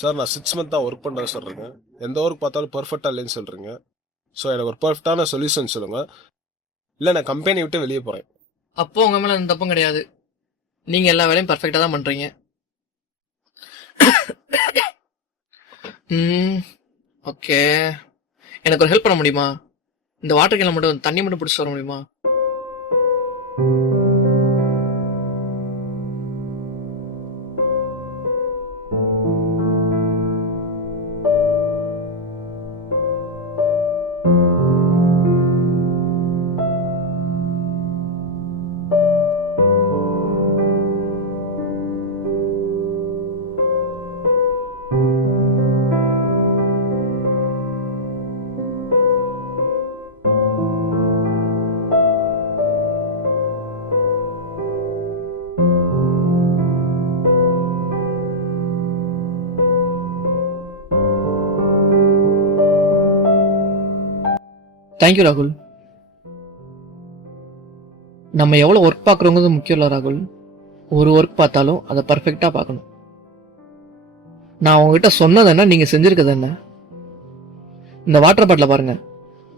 Sir நான் 6 month தான் work பண்ணுறேன் சொல்கிறேங்க. எந்த ஒர்க் பார்த்தாலும் பர்ஃபெக்டாக இல்லைன்னு சொல்கிறீங்க. ஸோ எனக்கு ஒரு பர்ஃபெக்டான சொல்யூஷன் சொல்லுங்கள். இல்லை நான் கம்பெனி விட்டு வெளியே போகிறேன். அப்போ உங்க மேல எந்த தப்பும் கிடையாது. நீங்க எல்லா வேலையும் பர்ஃபெக்டா தான் பண்றீங்க. ம் ஓகே. எனக்கு ஒரு ஹெல்ப் பண்ண முடியுமா? இந்த வாட்டர் கேன்ல மட்டும் தண்ணி மட்டும் பிடிச்சிட்டு வர முடியுமா? தேங்க்யூ ராகுல். நம்ம எவ்வளோ ஒர்க் பார்க்குறோங்கிறது முக்கியம் இல்லை ராகுல். ஒரு ஒர்க் பார்த்தாலும் அதை பர்ஃபெக்டாக பார்க்கணும். நான் உங்ககிட்ட சொன்னது என்ன, நீங்கள் செஞ்சுருக்கிறது என்ன? இந்த வாட்டர் பாட்டில் பாருங்க,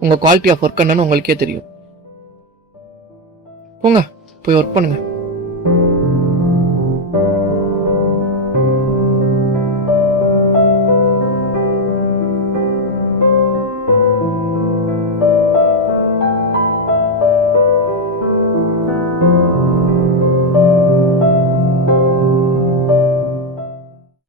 உங்கள் குவாலிட்டி ஆஃப் ஒர்க் என்னன்னு உங்களுக்கே தெரியும். போங்க, போய் ஒர்க் பண்ணுங்க.